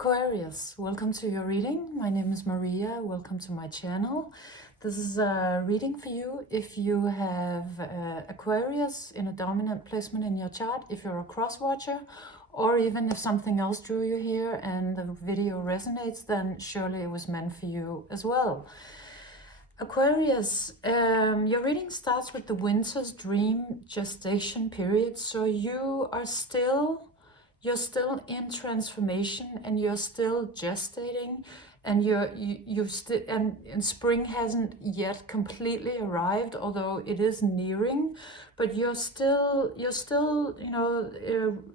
Aquarius, welcome to your reading. My name is Maria. Welcome to my channel. This is a reading for you if you have Aquarius in a dominant placement in your chart, if you're a cross watcher, or even if something else drew you here and the video resonates, then surely it was meant for you as well. Aquarius, your reading starts with the winter's dream gestation period, so you're still in transformation and you're still gestating, and you've still and spring hasn't yet completely arrived, although it is nearing, but you're still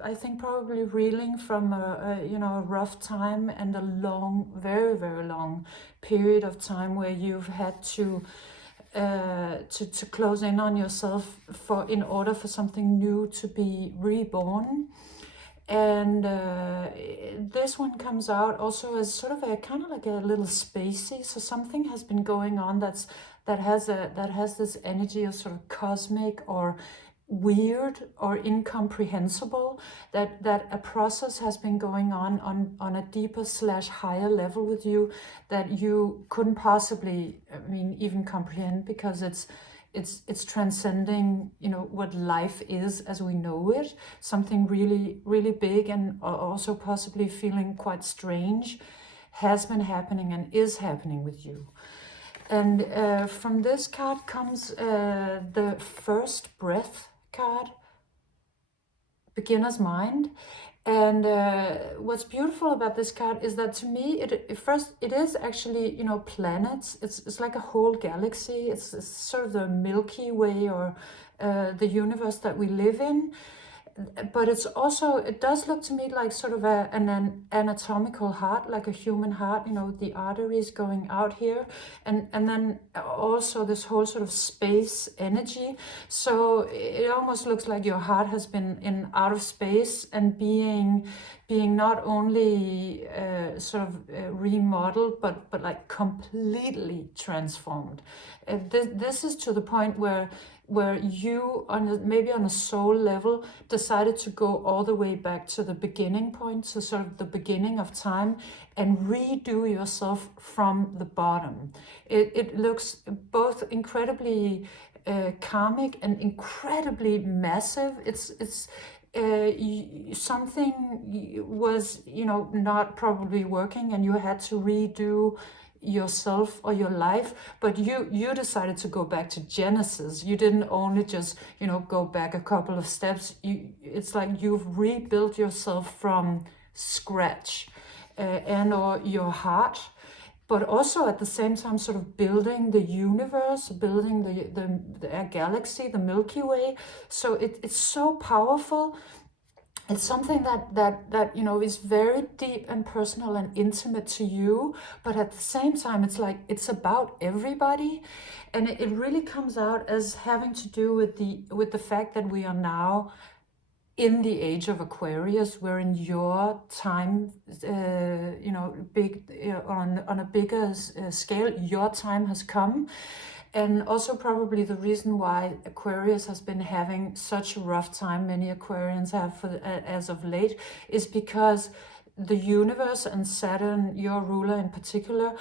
I think probably reeling from a rough time and a long, very long period of time where you've had to close in on yourself in order for something new to be reborn. And this one comes out also as sort of a kind of like a little spacey. So something has been going on that has this energy of sort of cosmic or weird or incomprehensible. That a process has been going on a deeper / higher level with you that you couldn't possibly, even comprehend, because it's transcending, what life is as we know it. Something really big and also possibly feeling quite strange has been happening and is happening with you. And from this card comes the first breath card, beginner's mind. And what's beautiful about this card is that, to me, it is actually, planets. It's like a whole galaxy. It's sort of the Milky Way, or the universe that we live in. But it does look to me like sort of an anatomical heart, like a human heart, the arteries going out here, and then also this whole sort of space energy. So it almost looks like your heart has been in outer space and being not only remodeled, but like completely transformed. This is to the point where you, maybe on a soul level, decided to go all the way back to the beginning point, to sort of the beginning of time, and redo yourself from the bottom. It looks both incredibly karmic and incredibly massive. It's something was not probably working, and you had to redo yourself or your life, but you decided to go back to Genesis. You didn't only just go back a couple of steps. It's like you've rebuilt yourself from scratch, or your heart, but also at the same time sort of building the universe, building the galaxy, the Milky Way. So it's so powerful. It's something that is very deep and personal and intimate to you, but at the same time it's about everybody, and it really comes out as having to do with the fact that we are now in the age of Aquarius. We're in your time, big on a bigger scale. Your time has come. And also probably the reason why Aquarius has been having such a rough time, many Aquarians have as of late, is because the universe and Saturn, your ruler in particular,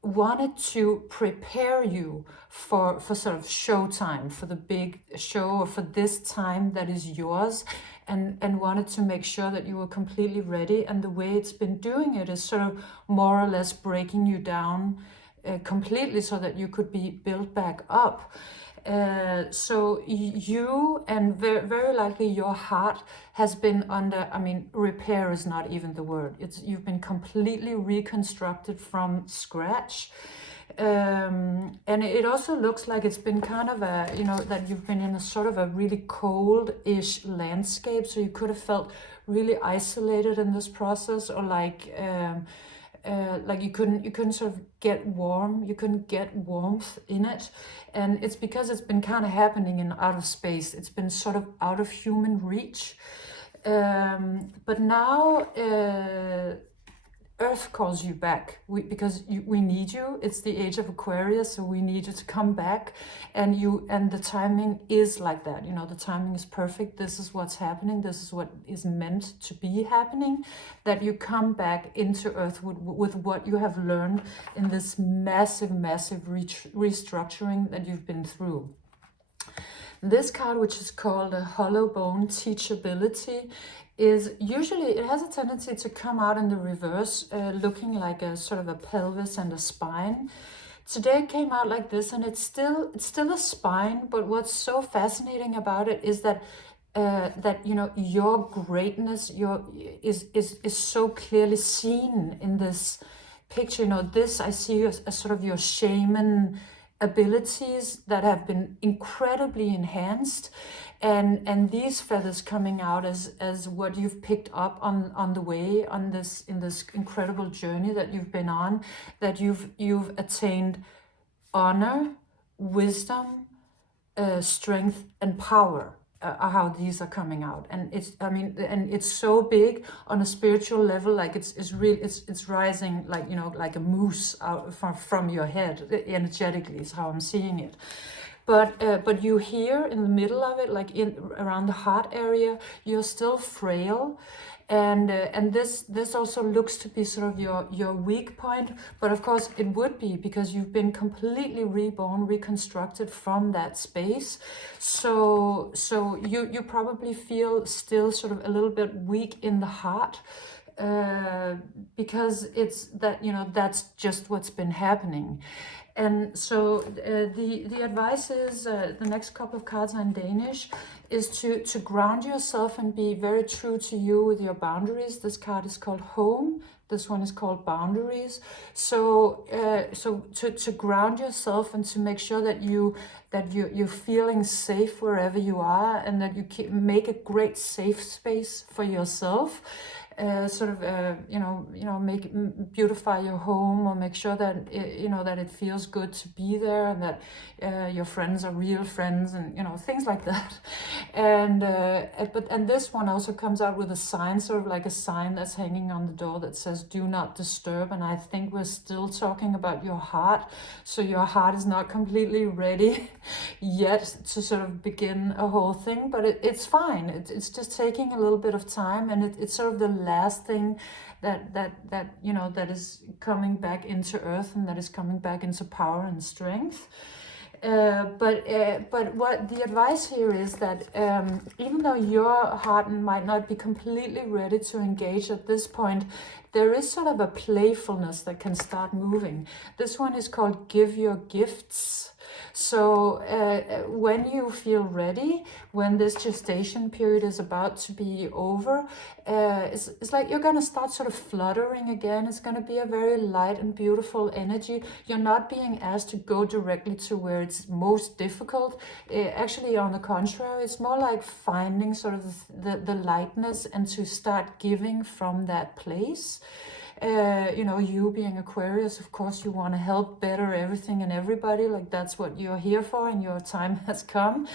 wanted to prepare you for sort of showtime, for the big show, or for this time that is yours, and wanted to make sure that you were completely ready. And the way it's been doing it is sort of more or less breaking you down completely so that you could be built back up. So you, and very likely your heart, has been under, repair is not even the word. You've been completely reconstructed from scratch. And it also looks like it's been kind of that you've been in a sort of a really cold-ish landscape. So you could have felt really isolated in this process, or like you couldn't sort of get warm. You couldn't get warmth in it, and it's because it's been kind of happening in outer space. It's been sort of out of human reach. But now Earth Earth calls you back, because we need you. It's the age of Aquarius, so we need you to come back, and the timing is like that. You know, the timing is perfect. This is what's happening. This is what is meant to be happening, that you come back into Earth with what you have learned in this massive restructuring that you've been through. This card, which is called a Hollow Bone Teachability, is usually, it has a tendency to come out in the reverse, looking like a sort of a pelvis and a spine. Today it came out like this, and it's still a spine, but what's so fascinating about it is that you know, your greatness is so clearly seen in this picture. You know, this I see as sort of your shaman abilities that have been incredibly enhanced, and these feathers coming out as what you've picked up on the way, in this incredible journey that you've been on, that you've attained honor, wisdom, strength, and power. How these are coming out, and it's so big on a spiritual level, like it's rising, like, you know, like a moose out from your head, energetically is how I'm seeing it. But you here in the middle of it, like around the heart area, you're still frail, and this also looks to be sort of your weak point. But of course it would be, because you've been completely reborn, reconstructed from that space. So you probably feel still sort of a little bit weak in the heart, because it's that, you know, that's just what's been happening. And so the advice is, the next couple of cards are in Danish, is to ground yourself and be very true to you with your boundaries. This card is called Home. This one is called Boundaries. So to ground yourself and to make sure that you're feeling safe wherever you are, and that you make a great safe space for yourself. Beautify your home, or make sure that that it feels good to be there, and that your friends are real friends, and things like that. And this one also comes out with a sign, sort of like a sign that's hanging on the door that says "Do not disturb." And I think we're still talking about your heart, so your heart is not completely ready yet to sort of begin a whole thing, but it's fine. It's just taking a little bit of time, and it's sort of the last thing that is coming back into earth, and that is coming back into power and strength. But what the advice here is that even though your heart might not be completely ready to engage at this point, there is sort of a playfulness that can start moving. This one is called Give Your Gifts. So when you feel ready, when this gestation period is about to be over, it's like you're going to start sort of fluttering again. It's going to be a very light and beautiful energy. You're not being asked to go directly to where it's most difficult. Actually, on the contrary, it's more like finding sort of the lightness, and to start giving from that place. You being Aquarius, of course, you want to help better everything and everybody. Like, that's what you're here for, and your time has come.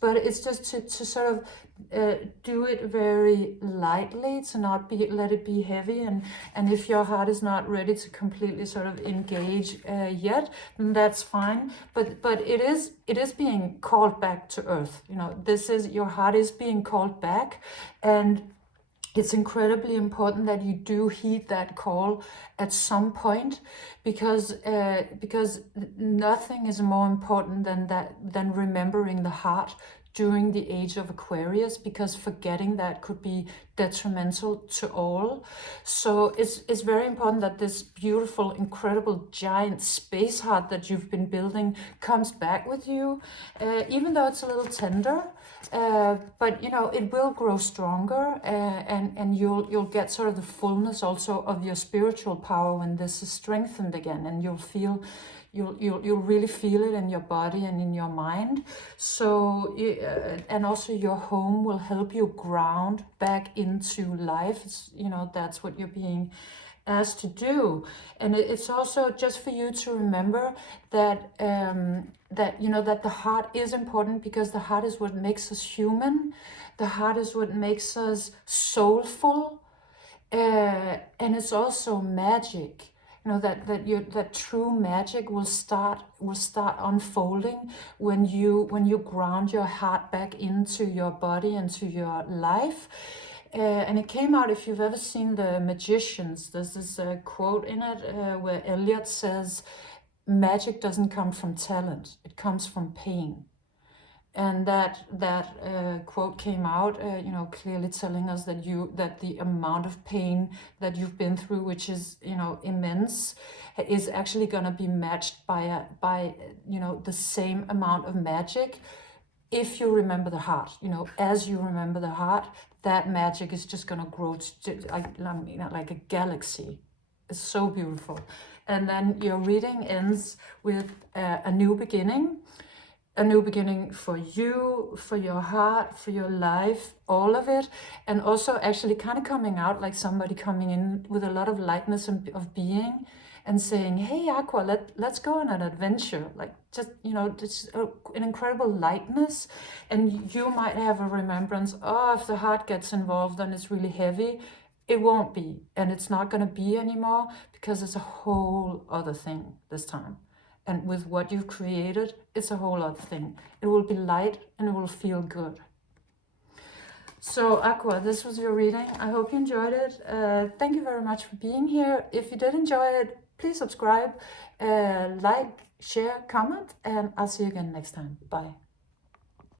But it's just to sort of do it very lightly, to not let it be heavy. And if your heart is not ready to completely sort of engage yet, then that's fine. But it is being called back to earth. This is, your heart is being called back, and it's incredibly important that you do heed that call at some point, because nothing is more important than remembering the heart during the age of Aquarius, because forgetting that could be detrimental to all. So it's very important that this beautiful, incredible, giant space heart that you've been building comes back with you, even though it's a little tender. But it will grow stronger, and you'll get sort of the fullness also of your spiritual power when this is strengthened again, and you'll really feel it in your body and in your mind. So and also your home will help you ground back into life. That's what you're being asked to do. And it's also just for you to remember that that the heart is important, because the heart is what makes us human. The heart is what makes us soulful. And it's also magic, that true magic will start unfolding when you ground your heart back into your body, into your life. And it came out, if you've ever seen The Magicians, there's this quote in it where Elliot says, magic doesn't come from talent, it comes from pain. And that quote came out, clearly telling us that the amount of pain that you've been through, which is immense, is actually going to be matched by the same amount of magic if you remember the heart. As you remember the heart, that magic is just going to grow like a galaxy. It's so beautiful. And then your reading ends with a new beginning. A new beginning for you, for your heart, for your life, all of it. And also actually kind of coming out like somebody coming in with a lot of lightness of being and saying, hey, Aqua, let's go on an adventure. Like just, it's an incredible lightness. And you might have a remembrance, if the heart gets involved and it's really heavy. It won't be, and it's not going to be anymore, because it's a whole other thing this time. And with what you've created, it's a whole other thing. It will be light and it will feel good. So Aqua, this was your reading. I hope you enjoyed it. Thank you very much for being here. If you did enjoy it, please subscribe, like, share, comment, and I'll see you again next time. Bye.